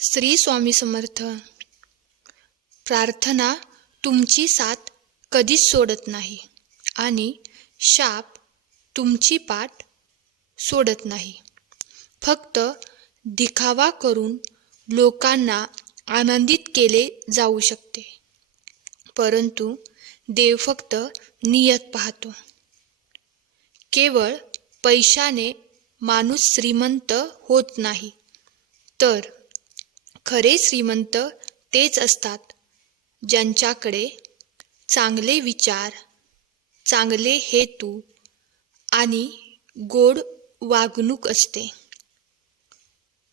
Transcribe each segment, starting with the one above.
श्री स्वामी समर्थ. प्रार्थना तुमची साथ कधीच सोडत नाही आणि शाप तुमची पाठ सोडत नाही. फक्त दिखावा करून लोकांना आनंदित केले जाऊ शकते. परंतु देव फक्त नियत पाहतो. केवळ पैशाने माणूस श्रीमंत होत नाही तर खरे श्रीमंत तेच असतात ज्यांच्याकडे चांगले विचार चांगले हेतू आणि गोड वागणूक असते.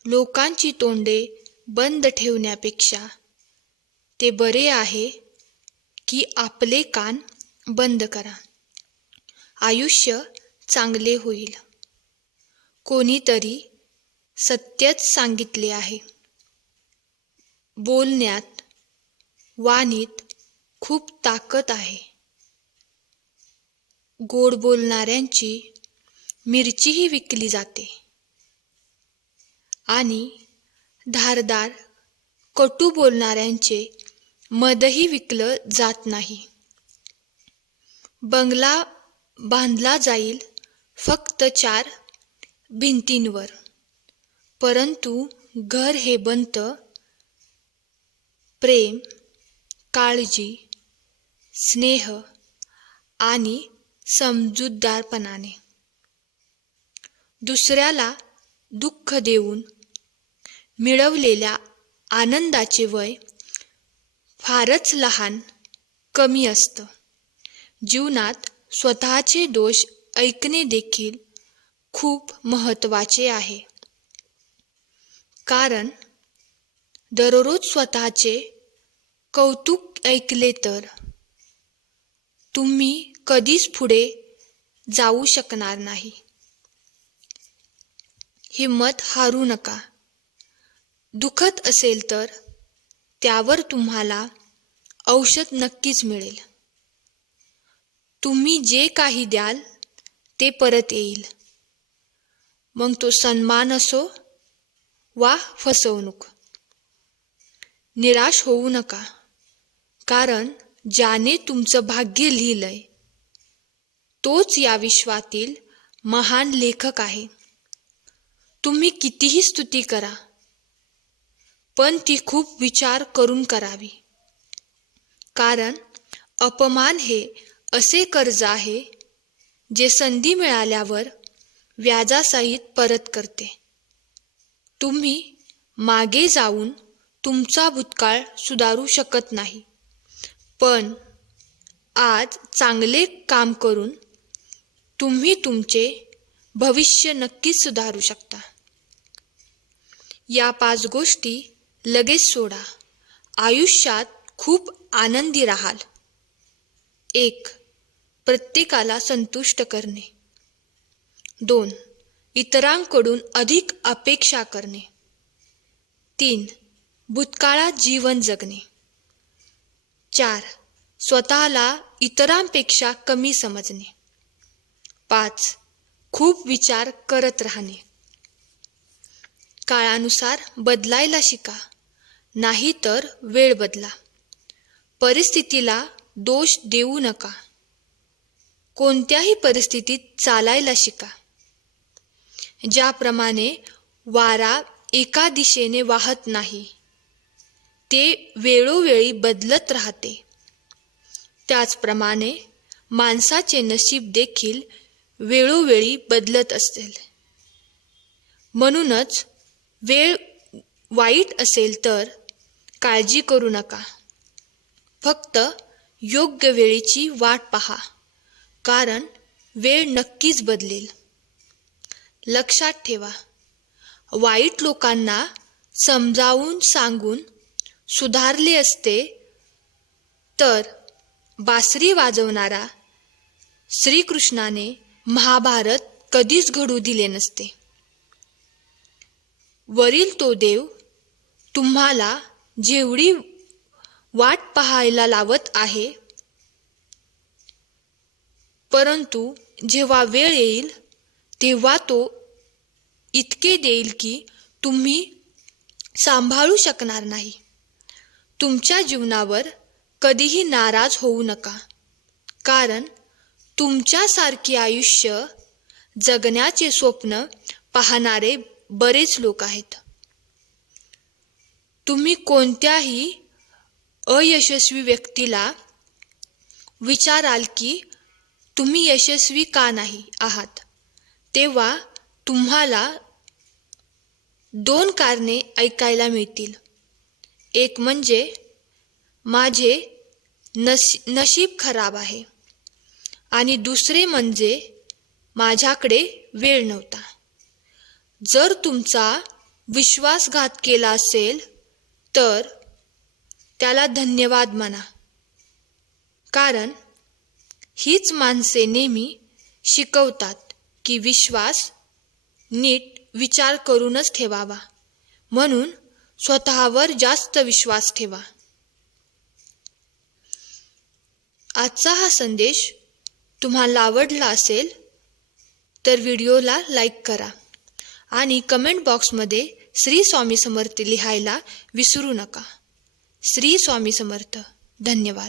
लोकांची तोंडे बंद ठेवण्यापेक्षा ते बरे आहे की आपले कान बंद करा. आयुष्य चांगले होईल. कोणीतरी सत्यच सांगितले आहे. बोलण्यात वाणीत खूप ताकद आहे. गोड बोलणाऱ्यांची मिरचीही विकली जाते. आणि धारदार कटू बोलणाऱ्यांचे मदही विकलं जात नाही. बंगला बांधला जाईल फक्त चार भिंतींवर. परंतु घर हे बनतं प्रेम काळजी स्नेह आणि समजूतदारपणाने. दुसऱ्याला दुःख देऊन मिळवलेल्या आनंदाचे वय फारच लहान कमी असतं. जीवनात स्वतःचे दोष ऐकणे देखील खूप महत्त्वाचे आहे. कारण दररोज स्वतःचे कौतुक ऐकले तर तुम्ही कधीच पुढे जाऊ शकणार नाही. हिम्मत हारू नका. दुखत असेल तर त्यावर तुम्हाला औषध नक्कीच मिळेल. तुम्ही जे काही द्याल ते परत येईल. मग तो सन्मान असो वा फसवणूक. निराश होऊ नका. कारण ज्याने तुमचं भाग्य लिहिलंय तोच या विश्वातील महान लेखक आहे. तुम्ही कितीही स्तुती करा पण ती खूप विचार करून करावी. कारण अपमान हे असे कर्ज आहे जे संधी मिळाल्यावर व्याजासहित परत करते. तुम्ही मागे जाऊन तुमचा भूतकाळ सुधारू शकत नाही. पण आज चांगले काम करून तुम्ही तुमचे भविष्य नक्कीच सुधारू शकता. या पाच गोष्टी लगेच सोडा. आयुष्यात खूप आनंदी राहाल. एक प्रत्येकाला संतुष्ट करणे. दोन इतरांकडून अधिक अपेक्षा करणे. तीन भूतकाळात जीवन जगणे. चार स्वतःला इतरांपेक्षा कमी समजणे. पाच खूप विचार करत राहणे. काळानुसार बदलायला शिका. नाही तर वेळ बदला. परिस्थितीला दोष देऊ नका. कोणत्याही परिस्थितीत चालायला शिका. ज्याप्रमाणे वारा एका दिशेने वाहत नाही. ते वेळोवेळी बदलत राहते. त्याचप्रमाणे माणसाचे नशीब देखील वेळोवेळी बदलत असेल. म्हणूनच वेळ वाईट असेल तर काळजी करू नका. फक्त योग्य वेळेची वाट पहा कारण वेळ नक्कीच बदलेल. लक्षात ठेवा वाईट लोकांना समजावून सांगून सुधारले असते तर बासरी वाजवणारा श्रीकृष्णाने महाभारत कधीच घडू दिले नसते. वरील तो देव तुम्हाला जेवढी वाट पाहायला लावत आहे परंतु जेव्हा वेळ येईल तेव्हा तो इतके देईल की तुम्ही सांभाळू शकणार नाही. तुमच्या जीवनावर कधीही नाराज होऊ नका. कारण तुमच्यासारखे आयुष्य जगण्याचे स्वप्न पाहणारे बरेच लोक आहेत. तुम्ही कोणत्याही अयशस्वी व्यक्तीला विचाराल की तुम्ही यशस्वी का नाही आहात तेव्हा तुम्हाला दोन कारणे ऐकायला मिळतील. एक म्हणजे माझे नशी नशीब खराब आहे. आणि दुसरे म्हणजे माझ्याकडे वेळ नव्हता. जर तुमचा विश्वासघात केला असेल तर त्याला धन्यवाद म्हणा. कारण हीच माणसे नेहमी शिकवतात की विश्वास नीट विचार करूनच ठेवावा. म्हणून स्वतःवर जास्त विश्वास ठेवा. आजचा हा संदेश तुम्हाला आवडला असेल तर व्हिडिओला लाईक करा आणि कमेंट बॉक्समध्ये श्री स्वामी समर्थ लिहायला विसरू नका. श्री स्वामी समर्थ. धन्यवाद.